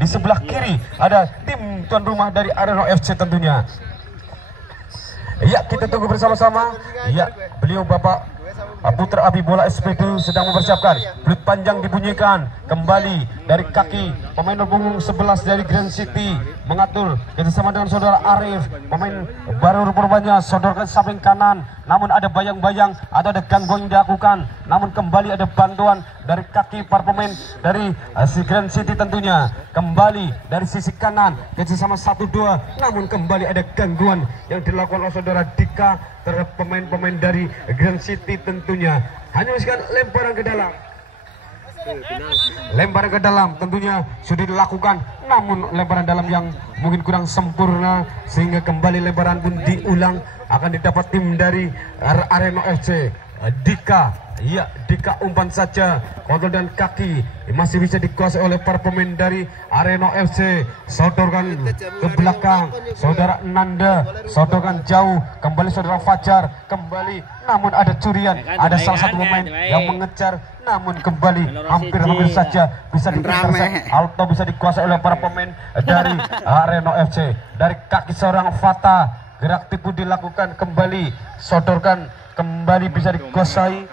Di sebelah kiri ada tim tuan rumah dari Areno FC tentunya. Ya, kita tunggu bersama-sama. Ya, beliau Bapak Putra Abi Bola SPD sedang mempersiapkan. Peluit panjang dibunyikan kembali dari kaki pemain punggung 11 dari Grand City, mengatur kerjasama dengan saudara Arif. Pemain baru rupanya sodorkan samping kanan, namun ada bayang-bayang atau ada gangguan yang dilakukan, namun kembali ada bantuan dari kaki para pemain dari si Grand City tentunya. Kembali dari sisi kanan kerjasama 1-2, namun kembali ada gangguan yang dilakukan oleh saudara Dika terhadap pemain-pemain dari Grand City tentunya. Hanya menghasilkan lemparan ke dalam. Lemparan ke dalam tentunya sudah dilakukan, namun lemparan dalam yang mungkin kurang sempurna sehingga kembali lemparan pun diulang. Akan didapat tim dari Areno FC. Dika, ya Dika umpan saja, kontrol dan kaki masih bisa dikuasai oleh para pemain dari Areno FC. Sodorkan ke belakang saudara Nanda, sodorkan jauh kembali saudara Fajar, kembali namun ada curian, ada salah satu pemain yang mengejar, namun kembali hampir saja bisa diintersek atau bisa dikuasai oleh para pemain dari Areno FC. Dari kaki seorang Fata, gerak tipu dilakukan, kembali sodorkan, kembali bisa dikuasai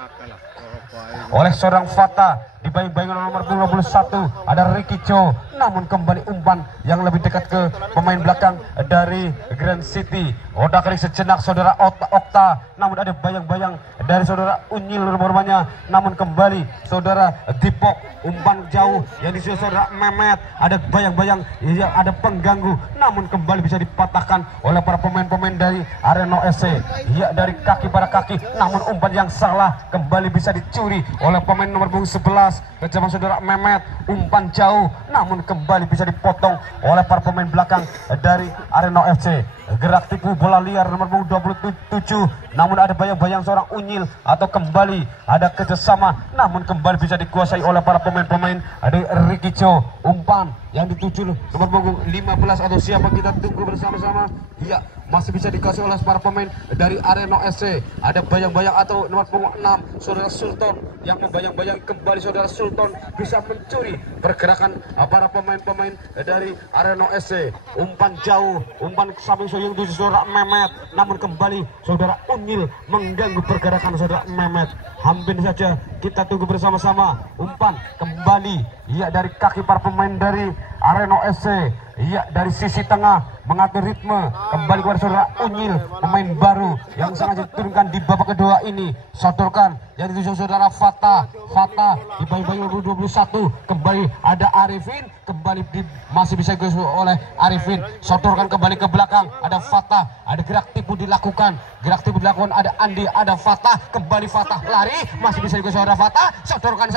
oleh seorang Fata. Dibayang-bayang nomor 21 ada Ricky Cho, namun kembali umpan yang lebih dekat ke pemain belakang dari Grand City. Odak kali sejenak saudara Okta, namun ada bayang-bayang dari saudara Unyil rumahnya, namun kembali saudara Dipok, umpan jauh yang disusul saudara Mehmet, ada bayang-bayang yang ada pengganggu, namun kembali bisa dipatahkan oleh para pemain-pemain dari Areno FC. Ya, dari kaki pada kaki, namun umpan yang salah kembali bisa dicuri oleh pemain nomor 11 kejaman saudara Mehmet, umpan jauh namun kembali bisa dipotong oleh para pemain belakang dari Areno FC. Gerak tipu bola liar nomor 27, namun ada bayang-bayang seorang Unyil atau kembali ada kerjasama, namun kembali bisa dikuasai oleh para pemain-pemain. Ada Ricky Cho, umpan yang dituju nomor punggung 15 atau siapa, kita tunggu bersama-sama. Ya, masih bisa dikuasai oleh para pemain dari Areno FC. Ada bayang-bayang atau nomor punggung 6 saudara Sultan yang membayang-bayang, kembali saudara Sultan bisa mencuri pergerakan para pemain-pemain dari Areno FC. Umpan jauh, umpan samping yang tujuh saudara Mehmet, namun kembali saudara Unyil mengganggu pergerakan saudara Mehmet. Hampir saja kita tunggu bersama-sama. Umpan kembali, ya dari kaki para pemain dari Areno FC. Ya, dari sisi tengah mengatur ritme, kembali kepada saudara Unyil, pemain baru yang sengaja diturunkan di babak kedua ini. Sodorkan yang dituju saudara Fata di bayang-bayang 21, kembali ada Arifin, kembali masih bisa dikuasai oleh Arifin. Sodorkan kembali ke belakang, ada Fata, ada gerak tipu dilakukan, ada Andi, ada Fata, kembali Fata lari, masih bisa dikuasai oleh Fata. Sodorkan,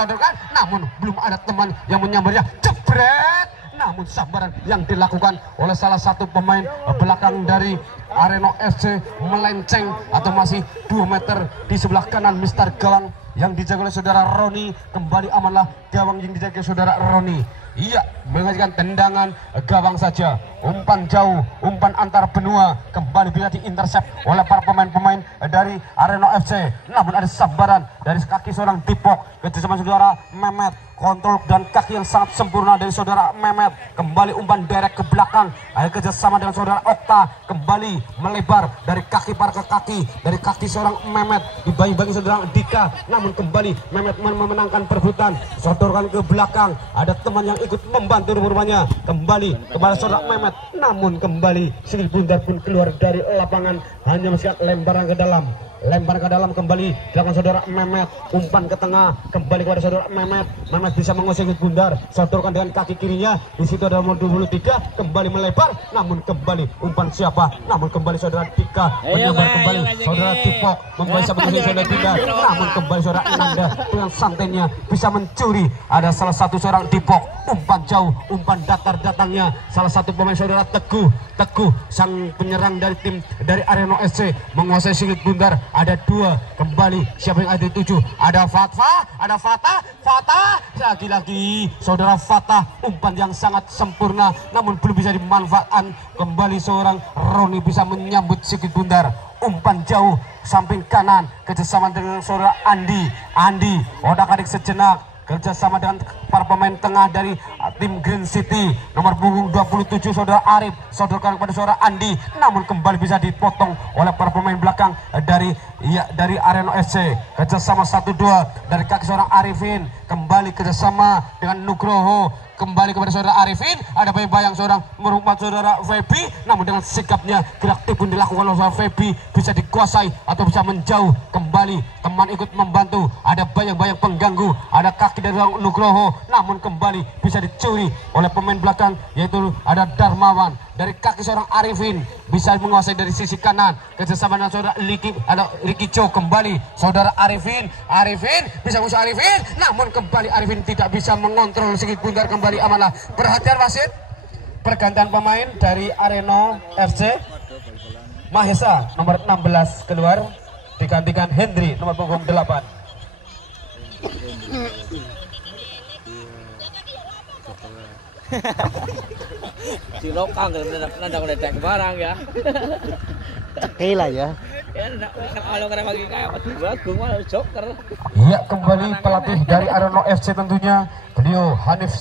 namun belum ada teman yang menyambarnya, jebret. Namun sambaran yang dilakukan oleh salah satu pemain belakang dari Areno FC melenceng atau masih 2 meter di sebelah kanan Mister Gawang yang dijaga oleh saudara Roni. Kembali amanlah gawang yang dijaga saudara Roni. Iya, mengajukan tendangan gawang saja. Umpan jauh, umpan antar benua, kembali bisa diintersep oleh para pemain-pemain dari Areno FC. Namun ada sambaran dari kaki seorang Dipok, kerjasama saudara Mehmet, kontrol dan kaki yang sangat sempurna dari saudara Mehmet. Kembali umpan direct ke belakang, ada kerjasama dengan saudara Okta, kembali melebar dari kaki para ke kaki, dari kaki seorang Mehmet, dibayang-bayang saudara Dika, namun kembali Mehmet memenangkan perebutan. Sodorkan ke belakang, ada teman yang ikut membantu rumahnya, kembali kepada saudara Mehmet, namun kembali Sigit Bundar pun keluar dari lapangan, hanya masih lemparan ke dalam. Kembali dilakukan saudara Mehmet, umpan ke tengah, kembali kepada saudara Mehmet bisa menguasai Sigit Bundar, sodorkan dengan kaki kirinya, di situ ada nomor 23, kembali melebar, namun kembali umpan siapa, namun kembali saudara Dika menyebar, kembali saudara Dipok membaca menguasai saudara Dika, namun kembali saudara Nanda dengan santainya bisa mencuri. Ada salah satu seorang Dipok, umpan jauh, umpan datar datangnya salah satu pemain saudara Teguh sang penyerang dari tim dari Areno SC menguasai Sigit Bundar. Ada 2, kembali siapa yang ada 7, ada Fata lagi-lagi saudara Fata, umpan yang sangat sempurna namun belum bisa dimanfaatkan. Kembali seorang Roni bisa menyambut Sigit Bundar, umpan jauh samping kanan kerjasama dengan saudara Andi odak adik sejenak, kerjasama dengan para pemain tengah dari tim Green City. Nomor punggung 27 saudara Arif, sodorkan kepada saudara Andi, namun kembali bisa dipotong oleh para pemain belakang dari Areno FC. Kerjasama 1-2 dari kaki seorang Arifin, kembali kerjasama dengan Nugroho, kembali kepada saudara Arifin, ada bayang seorang merumpat saudara Febi, namun dengan sikapnya gerak tip pun dilakukan oleh saudara Febi, bisa dikuasai atau bisa menjauh. Kembali teman ikut membantu, ada bayang-bayang pengganggu, ada kaki dari Nugroho, namun kembali bisa dicuri oleh pemain belakang, yaitu ada Darmawan. Dari kaki seorang Arifin bisa menguasai dari sisi kanan, kerjasama dengan saudara Ricky Cho, kembali saudara Arifin bisa musuh Arifin, namun kembali Arifin tidak bisa mengontrol sedikit bundar, kembali amanah. Perhatian wasit, pergantian pemain dari Areno FC. Mahesa nomor 16 keluar, digantikan Hendri nomor punggung 8. Si lokal nanda ngedek barang ya. Gila ya. Ya kalau kena bagi kayak bagus malah joker. Iya, kembali pelatih dari Areno FC tentunya, beliau Hanif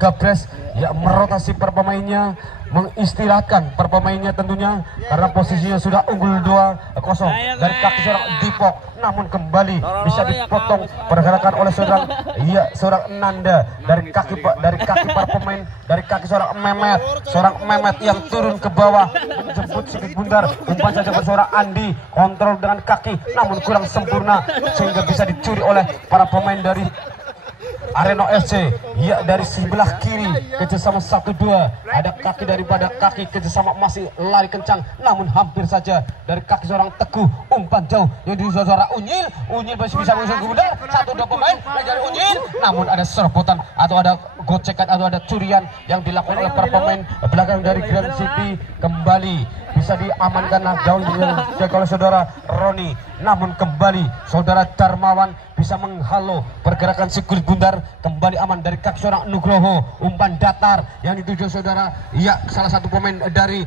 Gabres ya merotasi para pemainnya, mengistirahatkan para pemainnya tentunya karena posisinya sudah unggul 2-0 dari kaki seorang Dipok, namun kembali bisa dipotong pergerakan oleh seorang Nanda dari kaki para pemain, dari kaki seorang Mehmet yang turun ke bawah menjemput sedikit bundar, umpan saja ke seorang Andi, kontrol dengan kaki namun kurang sempurna sehingga bisa dicuri oleh para pemain dari Areno FC. Ya, dari sebelah kiri kerjasama 1-2, ada kaki daripada kaki, kerjasama masih lari kencang namun hampir saja dari kaki seorang Teguh, umpan jauh yang di saudara Unyil masih bisa mengusung ke bundar, 1-2 pemain dari Unyil, namun ada serobotan atau ada gocekan atau ada curian yang dilakukan oleh para pemain belakang dari Grand City. Kembali bisa diamankan gaul oleh saudara Roni, namun kembali saudara Darmawan bisa menghalau pergerakan si kulit bundar, kembali aman dari kaki seorang Nugroho, umpan datar yang dituju saudara salah satu pemain dari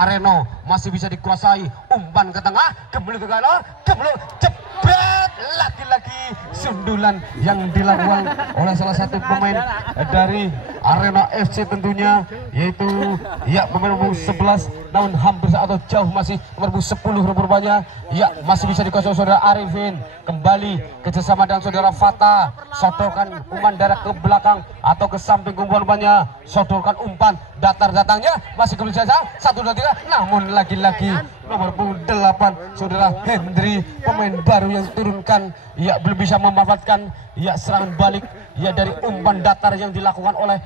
Areno masih bisa dikuasai, umpan ke tengah, kembali ke kanan, kembali jebret, lagi-lagi sundulan yang dilakukan oleh salah satu pemain dari Areno FC tentunya, yaitu pemain nomor 11 namun hampir atau jauh masih nomor 10 rupanya masih bisa dikuasai saudara Arifin. Kembali kerjasama dengan saudara Fata, sodorkan umpan darah ke belakang atau ke samping umpannya, sodorkan umpan datangnya masih kembali saja 1-2-3, namun lagi-lagi nomor 8 saudara Hendri, pemain baru yang turunkan belum bisa memanfaatkan serangan balik dari umpan datar yang dilakukan oleh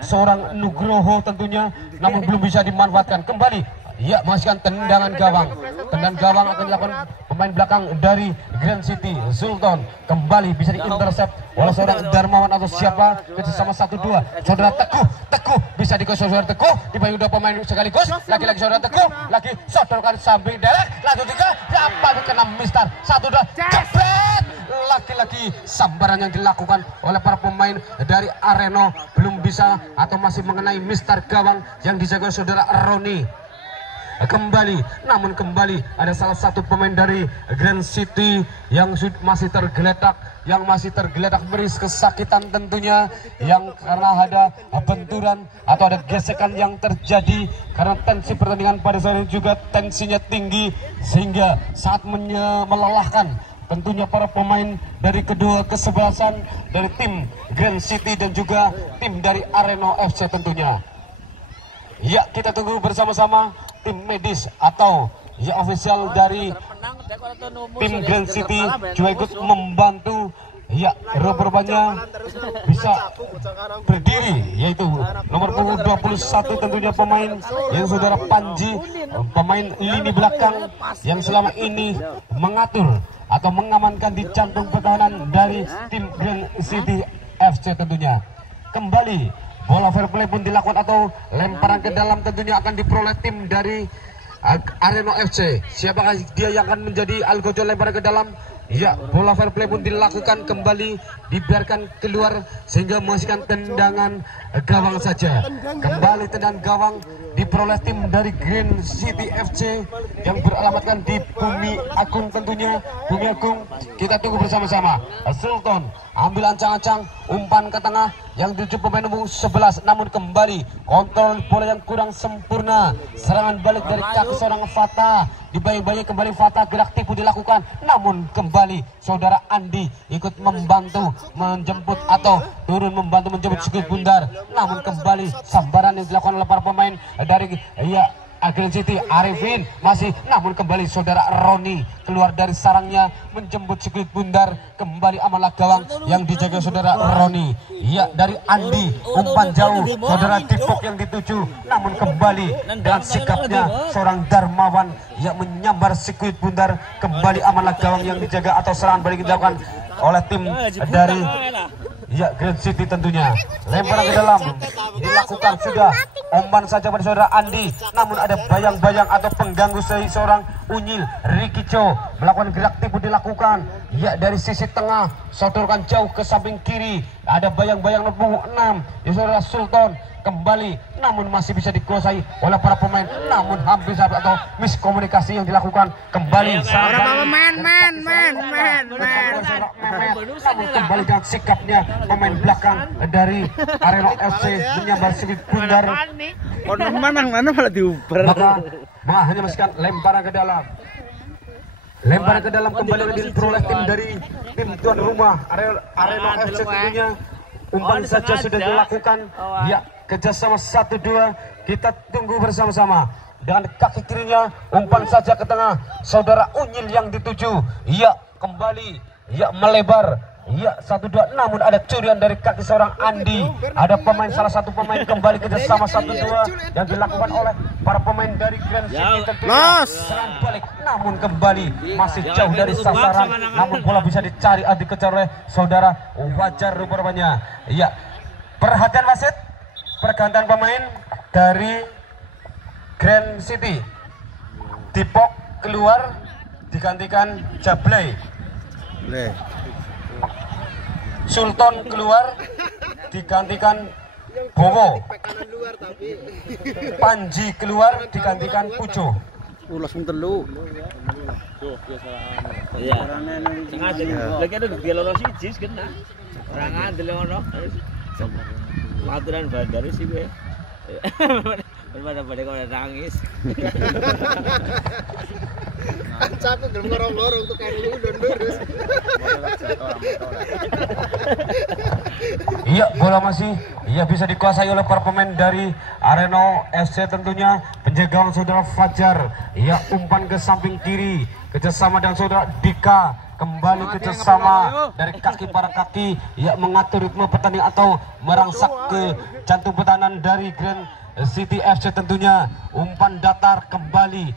seorang Nugroho tentunya, namun belum bisa dimanfaatkan. Kembali menghasilkan tendangan gawang akan dilakukan pemain belakang dari Grand City, Sultan, kembali bisa diintercept oleh seorang Darmawan atau siapa, kerjasama 1-2 saudara Teguh bisa dikuasai saudara Teguh, dibayang dua pemain sekaligus, lagi-lagi saudara Teguh, lagi sodorkan samping derek, lanjut 3 dapat kena Mister 1-2 jebret, lagi-lagi sambaran yang dilakukan oleh para pemain dari Areno belum bisa atau masih mengenai Mister gawang yang dijaga saudara Roni. Namun kembali ada salah satu pemain dari Grand City yang masih tergeletak beris kesakitan tentunya, yang karena ada benturan atau ada gesekan yang terjadi karena tensi pertandingan pada saat ini juga tensinya tinggi sehingga saat melelahkan tentunya para pemain dari kedua kesebelasan dari tim Grand City dan juga tim dari Areno FC tentunya. Kita tunggu bersama-sama tim medis atau ofisial dari tim Grand City juga ikut membantu. Rupanya bisa berdiri, yaitu nomor punggung 21 tentunya pemain yang saudara Panji, pemain lini belakang yang selama ini mengatur atau mengamankan di jantung pertahanan dari tim Grand City FC tentunya. Kembali bola fair play pun dilakukan atau lemparan ke dalam tentunya akan diperoleh tim dari Areno FC. Siapakah dia yang akan menjadi algojo lemparan ke dalam? Ya, bola fair play pun dilakukan kembali, dibiarkan keluar sehingga menghasilkan tendangan gawang saja. Kembali tendangan gawang diperoleh tim dari Green City FC yang beralamatkan di Bumi Agung tentunya. Bumi Agung, kita tunggu bersama-sama. Sultan ambil ancang-ancang, umpan ke tengah yang dituju pemain nomor 11, namun kembali kontrol bola yang kurang sempurna. Serangan balik dari kaki seorang Fata, dibayang-bayang kembali Fata, gerak tipu dilakukan, namun kembali saudara Andi ikut membantu menjemput atau turun membantu menjemput Sukut Bundar, namun kembali sambaran yang dilakukan oleh para pemain dari Green City. Arifin masih, namun kembali saudara Roni keluar dari sarangnya menjemput Sukut Bundar, kembali amalah gawang yang dijaga saudara Roni. Ya, dari Andi umpan jauh saudara Dipok yang dituju, namun kembali dengan sikapnya seorang Darmawan yang menyambar Sukut Bundar, kembali amalah gawang yang dijaga atau serangan balik dilakukan oleh tim dari Green City tentunya. Lemparan ke dalam dilakukan sudah, umpan saja pada saudara Andi, namun ada bayang-bayang atau pengganggu seorang Unyil. Rikico melakukan gerak tipu dilakukan, dari sisi tengah sodorkan jauh ke samping kiri, ada bayang-bayang nomor 6 saudara Sultan, kembali namun masih bisa dikuasai oleh para pemain, namun hampir saja atau miskomunikasi yang dilakukan. Kembali namun kembali dengan sikapnya pemain belakang dari Arema FC menyambar Sukut Bundar, maka hanya masukkan lemparan ke dalam. Lemparan ke dalam kembali diperoleh tim dari tim tuan rumah Arema FC tentunya. Umpan saja sudah dilakukan, kerjasama 1-2, kita tunggu bersama-sama. Dengan kaki kirinya umpan saja ke tengah saudara Unyil yang dituju, kembali melebar, 1-2, namun ada curian dari kaki seorang Andi. Ada salah satu pemain kembali kerjasama 1-2 yang dilakukan oleh para pemain dari Grand City tentunya. Serang balik, namun kembali masih jauh dari sasaran, namun bola bisa dicari, dikejar oleh saudara Wajar rupanya. Perhatian wasit, pergantian pemain dari Grand City. Dipok keluar digantikan Jablay. Sultan keluar digantikan Bowo. Panji keluar digantikan Pujo. Langsung telu. Iya. Sengaja lagi ada di loro siji kena. Serangan di loro. Maturan bandar sih gue. Pada kau nangis. Capek ngorong-ngorong untuk kayak lu dondorus. Bola masih bisa dikuasai oleh para pemain dari Arema FC tentunya. Penjagaan saudara Fajar, umpan ke samping kiri kerjasama dengan saudara Dika, kembali kerjasama dari kaki para kaki, mengatur ritme pertandingan atau merangsak ke jantung pertahanan dari Grand City FC tentunya. Umpan datar kembali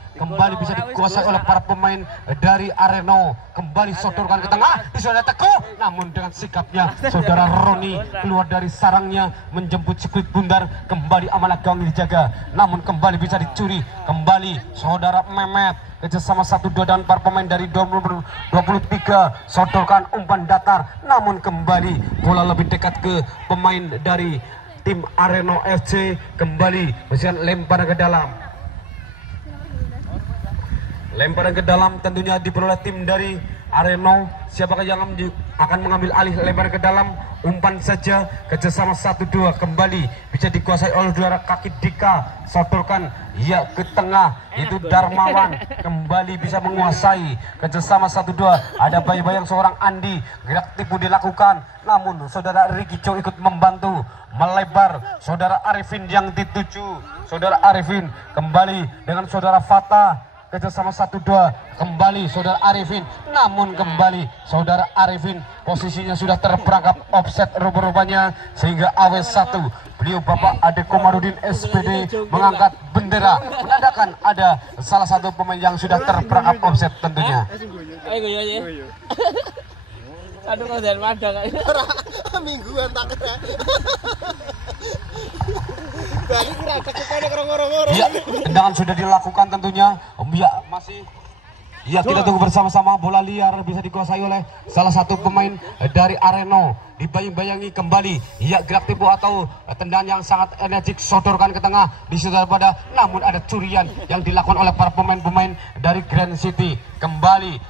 bisa dikuasai oleh para pemain dari Arema, kembali sodorkan ke tengah di saudara Teguh, namun dengan sikapnya saudara Roni keluar dari sarangnya menjemput Sukut Bundar, kembali amalah gawang dijaga, namun kembali bisa dicuri. Kembali saudara Mehmet kerjasama 1-2 dan para pemain dari 23 sodorkan umpan datar, namun kembali bola lebih dekat ke pemain dari tim Arema FC, kembali mesian lemparan ke dalam. Lemparan ke dalam tentunya diperoleh tim dari Arema. Siapakah yang akan mengambil alih lemparan ke dalam? Umpan saja kerjasama 1-2, kembali bisa dikuasai oleh saudara kaki Dika, sodorkan ke tengah, itu Darmawan kembali bisa menguasai kerjasama 1-2. Ada bayang-bayang seorang Andi, gerak tipu dilakukan, namun saudara Rikico ikut membantu, melebar saudara Arifin yang dituju. Saudara Arifin kembali dengan saudara Fata, kerjasama 1-2, kembali saudara Arifin, namun kembali saudara Arifin posisinya sudah terperangkap offset rupanya, sehingga AW1 beliau Bapak Ade Komarudin SPD mengangkat bendera menandakan ada salah satu pemain yang sudah terperangkap offset tentunya. Aduh, kau dari mana kayak mingguan tak kira. Tendangan sudah dilakukan tentunya. Masih Ya, kita tunggu bersama-sama. Bola liar bisa dikuasai oleh salah satu pemain dari Areno. Dibayang-bayangi kembali. Ya, gerak tipu atau tendangan yang sangat energik sodorkan ke tengah di sekitar pada. Namun ada curian yang dilakukan oleh para pemain-pemain dari Grand City. Kembali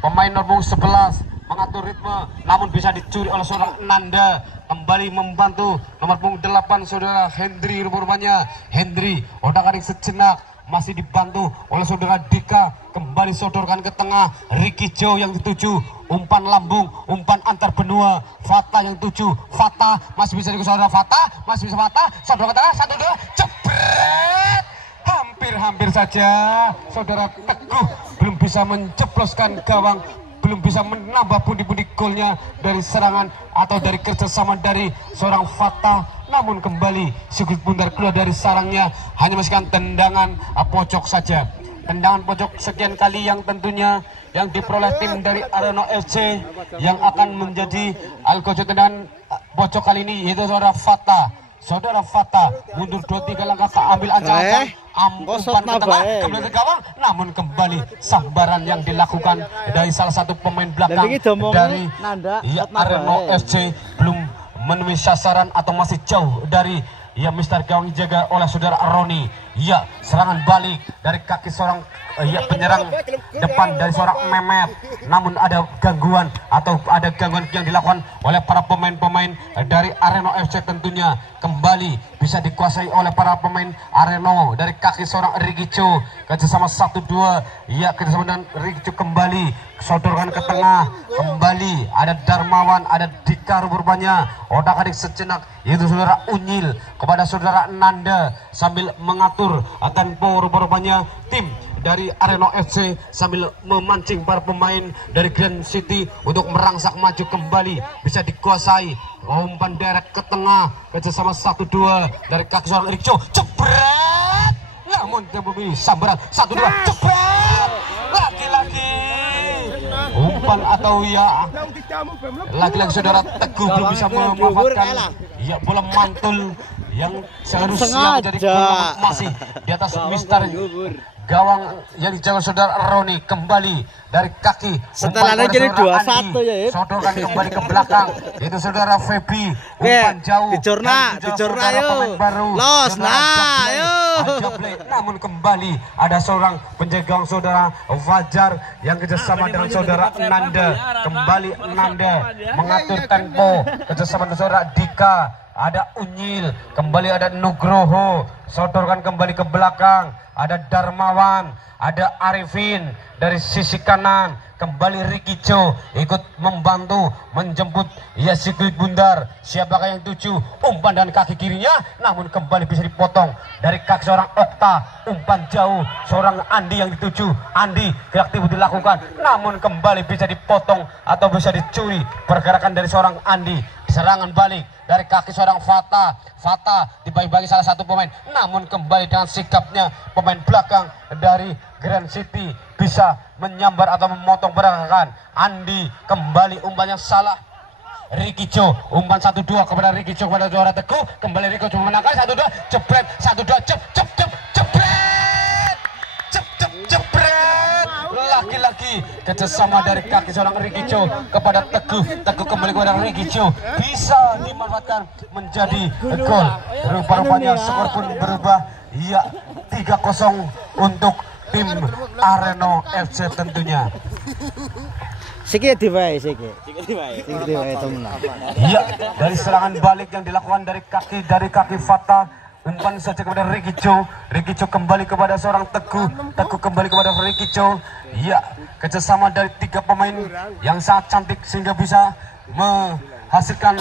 pemain nomor 11 mengatur ritme, namun bisa dicuri oleh seorang Nanda. Kembali membantu nomor punggung 8 saudara Hendry. Rupanya Hendry otak-atik sejenak, masih dibantu oleh saudara Dika. Kembali sodorkan ke tengah. Ricky Joe yang dituju, umpan lambung, umpan antar benua. Fata yang tuju, Fata masih bisa dikuasai saudara Fata, masih bisa Fata sodorkan ke tengah, 1-2 jebret. Hampir saja saudara Teguh belum bisa menceploskan gawang, belum bisa menambah pundi-pundi golnya dari serangan atau dari kerjasama dari seorang Fata. Namun kembali Sigurd Bundar keluar dari sarangnya, hanya masukkan tendangan pojok saja. Tendangan pojok sekian kali yang tentunya yang diperoleh tim dari Areno FC yang akan menjadi algojo tendangan pojok kali ini, yaitu saudara Fata. Saudara Fata mundur 2-3 langkah ke ambil ancaman umpan ke tengah, kembali ke gawang, namun kembali sambaran yang dilakukan dari salah satu pemain belakang dari Areno FC belum menemui sasaran atau masih jauh dari Mister gawang jaga oleh saudara Roni. Serangan balik dari kaki seorang penyerang depan dari seorang Mehmet, namun ada gangguan yang dilakukan oleh para pemain-pemain dari Areno FC tentunya. Kembali bisa dikuasai oleh para pemain Areno dari kaki seorang Rigico, kerjasama 1-2. Kerjasama dengan Rigico kembali sodorkan ke tengah. Kembali ada Darmawan, ada Dika rupanya otak-atik sejenak, yaitu saudara Unyil kepada saudara Nanda sambil mengatur tempo. Rupanya tim dari Areno FC sambil memancing para pemain dari Grand City untuk merangsak maju. Kembali bisa dikuasai, umpan direct ke tengah, kerjasama 1-2 dari kaki seorang Rico, jebret, namun demi sambaran 1-2 jebret, lagi-lagi umpan atau lagi-lagi saudara Teguh belum bisa memanfaatkan bola mantul yang seharusnya menjadi gol, masih di atas Mister gawang yang dijaga saudara Roni. Kembali dari kaki setelah jadi 2-1 ya, sodorkan kembali ke belakang, itu saudara Febi, umpan jauh dicurna yuk los nah yuk. Namun kembali ada seorang penjaga gawang saudara Fajar yang kerjasama dengan saudara Nanda. Kembali Nanda mengatur tempo kerjasama dengan saudara Dika. Ada Unyil, kembali ada Nugroho, sodorkan kembali ke belakang. Ada Darmawan, ada Arifin dari sisi kanan. Kembali Ricky Jo ikut membantu menjemput Sigurd Bundar. Siapakah yang tuju? Umpan dan kaki kirinya, namun kembali bisa dipotong dari kaki seorang Okta. Umpan jauh seorang Andi yang dituju. Andi gerak tipu dilakukan, namun kembali bisa dipotong atau bisa dicuri pergerakan dari seorang Andi. Serangan balik dari kaki seorang Fata. Fata dibagi-bagi salah satu pemain, namun kembali dengan sikapnya pemain belakang dari Grand City bisa menyambar atau memotong pergerakan. Andi kembali umpan yang salah. Ricky Jo, umpan 1-2 kepada Ricky Jo kepada juara Teguh. Kembali Ricky Jo memenangkan 1-2 jebret, 1-2 jebret, jebret. Lagi-lagi kerjasama dari kaki seorang Ricky Jo kepada Teguh. Teguh kembali kepada Ricky Jo, bisa dimanfaatkan menjadi gol. Rupa-rupanya skor pun berubah. 3-0 untuk tim Areno FC tentunya. Sikit diwae teman. Dari serangan balik yang dilakukan dari kaki Fata, umpan saja kepada Ricky Jo. Ricky Jo kembali kepada seorang Teguh. Teguh kembali kepada Ricky Jo. Kerjasama dari 3 pemain yang sangat cantik sehingga bisa menghasilkan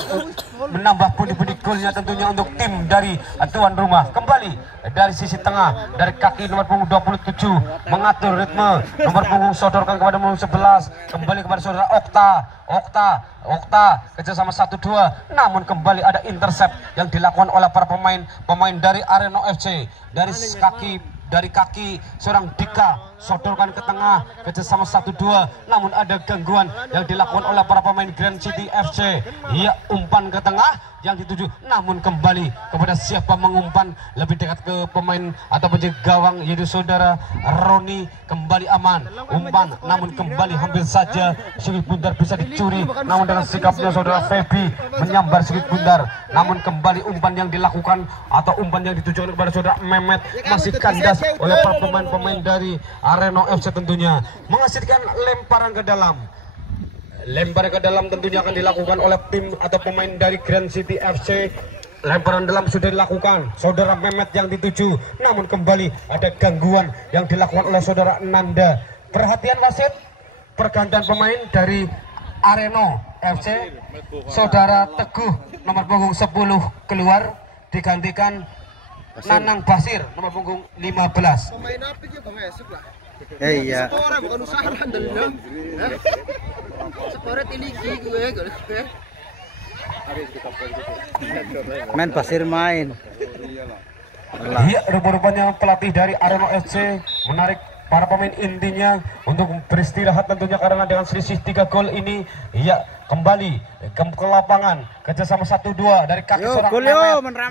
menambah pundi-pundi golnya tentunya untuk tim dari tuan rumah. Kembali dari sisi tengah dari kaki nomor punggung 27 mengatur ritme, nomor punggung sodorkan kepada nomor 11, kembali kepada saudara Okta kerjasama 1-2, namun kembali ada intercept yang dilakukan oleh para pemain dari Areno FC. Dari kaki seorang Dika sodorkan ke tengah kerjasama 1-2, namun ada gangguan yang dilakukan oleh para pemain Grand City FC. Umpan ke tengah yang dituju, namun kembali kepada siapa mengumpan lebih dekat ke pemain atau penjaga gawang yaitu saudara Roni. Kembali aman umpan, namun kembali hampir saja Sigit Bundar bisa dicuri, namun dengan sikapnya saudara Febi menyambar Sigit Bundar, namun kembali umpan yang dilakukan atau umpan yang ditujukan kepada saudara Mehmet masih kandas oleh para pemain-pemain dari Arema FC tentunya, menghasilkan lemparan ke dalam. Lemparan ke dalam tentunya akan dilakukan oleh tim atau pemain dari Grand City FC. Lemparan dalam sudah dilakukan saudara Mehmet yang dituju, namun kembali ada gangguan yang dilakukan oleh saudara Nanda. Perhatian wasit, pergantian pemain dari Arema FC, saudara Teguh nomor punggung 10 keluar, digantikan Nanang Basir nomor punggung 15. Pemain apik ya Bang Esuk lah. Iya. Sekolah bukan usaha dalam. Sekolah tiligi gue. Main pasir main. Iya, rupa-rupanya pelatih dari Arema FC menarik para pemain intinya untuk beristirahat tentunya karena dengan selisih 3 gol ini. Iya, kembali ke lapangan kerjasama 1-2 dari kaki seorang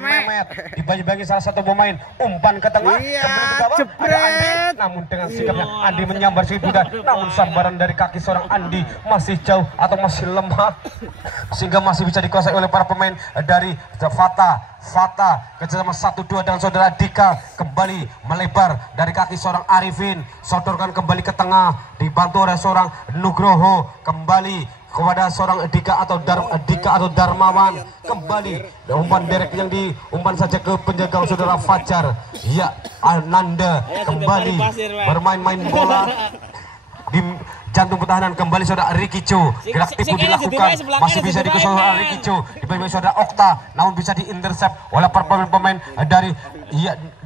Mehmet dibangi-bangi salah satu pemain, umpan ke tengah, kembali ke bawah, ada Andi, namun dengan sikapnya Andi menyambar Sigit Bundar, namun sambaran dari kaki seorang Andi masih jauh atau masih lemah sehingga masih bisa dikuasai oleh para pemain dari Fata kerjasama 1-2 dengan saudara Dika, kembali melebar dari kaki seorang Arifin, sodorkan kembali ke tengah, dibantu oleh seorang Nugroho, kembali kepada seorang Dika atau Darmawan, kembali umpan derek yang diumpan saja ke penjaga saudara Fajar. Ya, Ananda kembali bermain-main bola di jantung pertahanan, kembali saudara Rikicho, gerak tipu dilakukan, masih bisa dikuasai saudara Rikicho, dibantu saudara Okta, namun bisa diintercept oleh pemain-pemain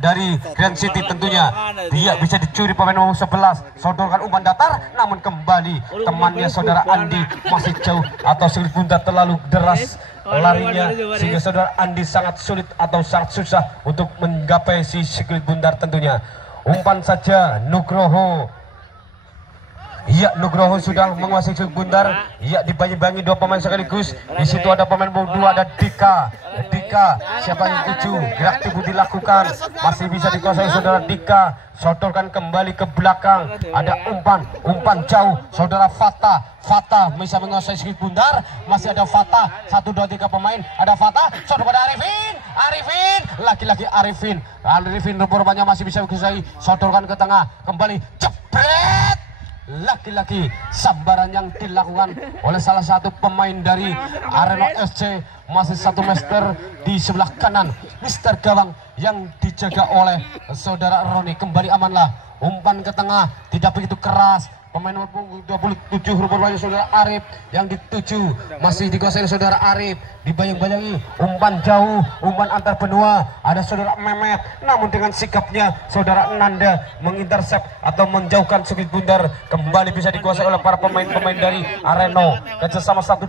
dari Grand City tentunya. Dia bisa dicuri pemain nomor 11, sodorkan umpan datar, namun kembali temannya saudara Andi masih jauh atau Sigit Bundar terlalu deras larinya sehingga saudara Andi sangat sulit atau sangat susah untuk menggapai si Sigit Bundar tentunya. Umpan saja Nugroho. Iya, Nugroho sudah menguasai Sigit Bundar. Iya, dibangi-bangi 2 pemain sekaligus. Di situ ada pemain nomor 2, ada Dika, siapa yang tuju, gerak tipu dilakukan, masih bisa dikuasai saudara Dika, sodorkan kembali ke belakang, ada umpan jauh saudara Fata bisa menguasai Sigit Bundar, masih ada Fata, 1, 2, 3 pemain, ada Fata, sodor pada Arifin, laki-laki Arifin rupanya masih bisa menguasai, sodorkan ke tengah, kembali jebret, laki-laki sambaran yang dilakukan oleh salah satu pemain dari Arema FC, masih 1 meter di sebelah kanan Mister Gawang yang dijaga oleh saudara Roni. Kembali amanlah, umpan ke tengah tidak begitu keras, pemain nomor 27 rupanya saudara Arif yang dituju, masih dikuasai saudara Arif, dibayang-bayangi, umpan jauh, umpan antar benua, ada saudara Mehmet, namun dengan sikapnya saudara Nanda mengintercept atau menjauhkan Sigit Bundar, kembali bisa dikuasai oleh para pemain-pemain dari Arema kerjasama 1-2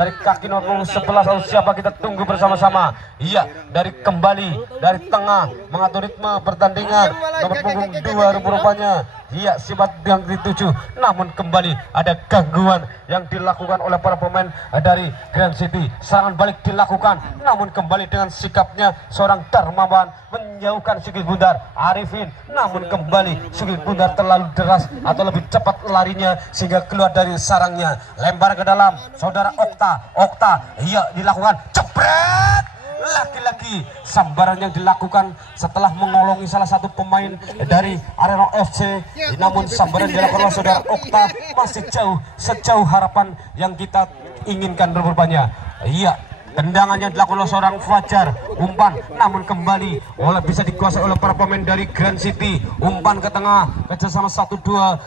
dari kaki nomor 11 atau siapa kita tunggu bersama-sama. Iya, dari tengah mengatur ritme pertandingan nomor punggung 2 rupanya. Iya, sifat yang dituju, namun kembali ada gangguan yang dilakukan oleh para pemain dari Grand City. Serangan balik dilakukan, namun kembali dengan sikapnya seorang Darmawan menjauhkan Sigit Bundar. Arifin, namun kembali Sigit Bundar terlalu deras atau lebih cepat larinya sehingga keluar dari sarangnya. Lempar ke dalam saudara Okta, iya dilakukan, jebret, laki-laki sambaran yang dilakukan setelah mengolongi salah satu pemain dari Arema FC, namun sambaran dilakukan oleh saudara Okta masih sejauh harapan yang kita inginkan rupanya. Iya, tendangannya dilakukan oleh seorang Fajar, umpan namun kembali bisa dikuasai oleh para pemain dari Grand City, umpan ke tengah kerjasama 1-2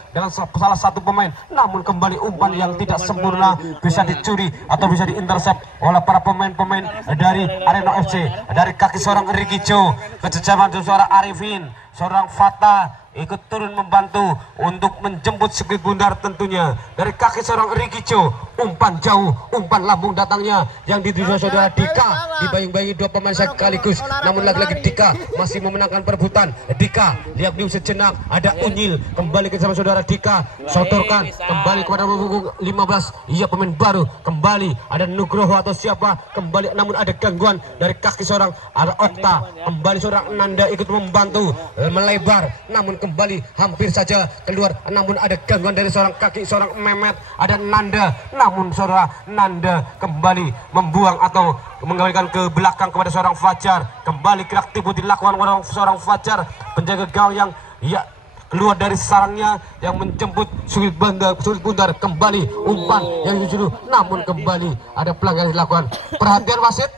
dengan salah satu pemain, namun kembali umpan yang tidak sempurna bisa dicuri atau bisa diintercept oleh para pemain-pemain dari Arema FC, dari kaki seorang Rikicho, kerjasama seorang Arifin, seorang Fata, ikut turun membantu untuk menjemput Sugi Bundar tentunya. Dari kaki seorang Rikijo, umpan jauh, umpan lambung datangnya yang dituju saudara Dika, dibayang-bayangi dua pemain sekaligus, namun lagi-lagi Dika masih memenangkan perebutan. Dika lihat dulu sejenak, ada Unyil kembali ke sama saudara Dika, sotorkan kembali kepada punggung 15, iya pemain baru kembali, ada Nugroho atau siapa kembali, namun ada gangguan dari kaki seorang ada Okta, kembali seorang Nanda ikut membantu melebar, namun kembali hampir saja keluar, namun ada gangguan dari seorang kaki seorang Mehmet, ada Nanda, namun saudara Nanda kembali membuang atau mengembalikan ke belakang kepada seorang Fajar, kembali kreatif dilakukan oleh seorang Fajar, penjaga gawang yang ya keluar dari sarangnya yang menjemput Sulit Bundar kembali umpan yang dituju, namun kembali ada pelanggaran dilakukan. Perhatian wasit,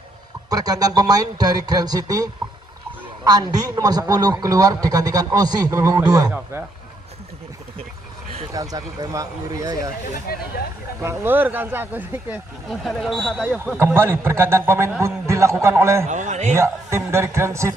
pergantian pemain dari Grand City. Andi nomor 10 keluar digantikan Osi nomor 2. Kancaku kayak makmur ya. Makmur kancaku sih ke. Kembali pergantian pemain pun dilakukan oleh ya tim dari Grand City.